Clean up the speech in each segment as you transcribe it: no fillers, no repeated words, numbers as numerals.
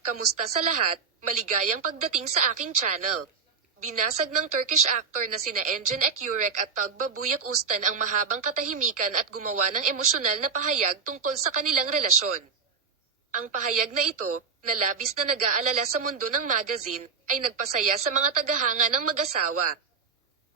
Kamusta sa lahat? Maligayang pagdating sa aking channel. Binasag ng Turkish actor na sina Engin Ekurek at Tugba Buyak Ustan ang mahabang katahimikan at gumawa ng emosyonal na pahayag tungkol sa kanilang relasyon. Ang pahayag na ito, na labis na nag-aalala sa mundo ng magazine, ay nagpasaya sa mga tagahanga ng mag-asawa.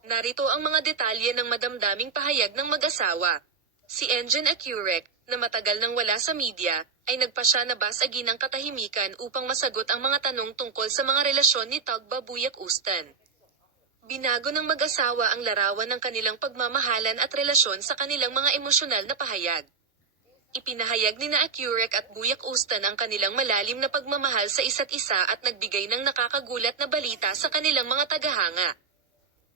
Narito ang mga detalye ng madamdaming pahayag ng mag-asawa. Si Engin Ekurek, na matagal nang wala sa media, ay nagpasya na basagin ang katahimikan upang masagot ang mga tanong tungkol sa mga relasyon ni Tugba Buyak Ustan. Binago ng mag-asawa ang larawan ng kanilang pagmamahalan at relasyon sa kanilang mga emosyonal na pahayag. Ipinahayag ni Ekurek at Buyak Ustan ang kanilang malalim na pagmamahal sa isa't isa at nagbigay ng nakakagulat na balita sa kanilang mga tagahanga.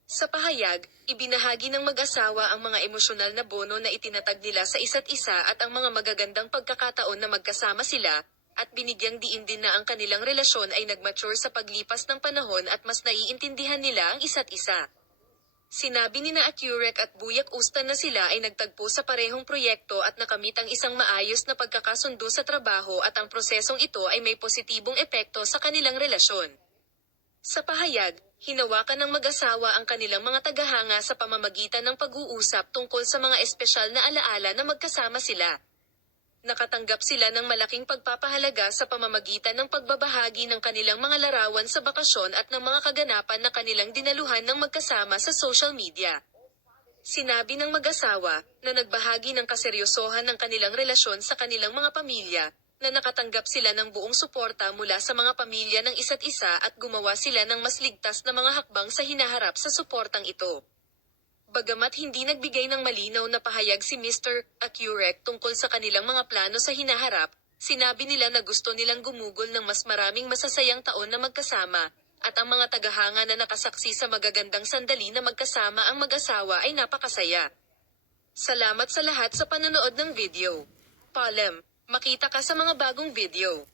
Sa pahayag, ibinahagi ng mag-asawa ang mga emosyonal na bono na itinatag nila sa isa't isa at ang mga magagandang pagkakataon na magkasama sila, at binigyang diin din na ang kanilang relasyon ay nagmature sa paglipas ng panahon at mas naiintindihan nila ang isa't isa. Sinabi ni Ekurek at Buyak Ustan na sila ay nagtagpo sa parehong proyekto at nakamit ang isang maayos na pagkakasundo sa trabaho at ang prosesong ito ay may positibong epekto sa kanilang relasyon. Sa pahayag, hinawakan ng mag-asawa ang kanilang mga tagahanga sa pamamagitan ng pag-uusap tungkol sa mga espesyal na alaala na magkasama sila. Nakatanggap sila ng malaking pagpapahalaga sa pamamagitan ng pagbabahagi ng kanilang mga larawan sa bakasyon at ng mga kaganapan na kanilang dinaluhan ng magkasama sa social media. Sinabi ng mag-asawa, na nagbahagi ng kaseryosohan ng kanilang relasyon sa kanilang mga pamilya, na nakatanggap sila ng buong suporta mula sa mga pamilya ng isa't isa at gumawa sila ng mas ligtas na mga hakbang sa hinaharap sa suportang ito. Bagamat hindi nagbigay ng malinaw na pahayag si Mr. Ekurek tungkol sa kanilang mga plano sa hinaharap, sinabi nila na gusto nilang gumugol ng mas maraming masasayang taon na magkasama, at ang mga tagahanga na nakasaksi sa magagandang sandali na magkasama ang mag-asawa ay napakasaya. Salamat sa lahat sa panonood ng video. Paalam. Makita ka sa mga bagong video.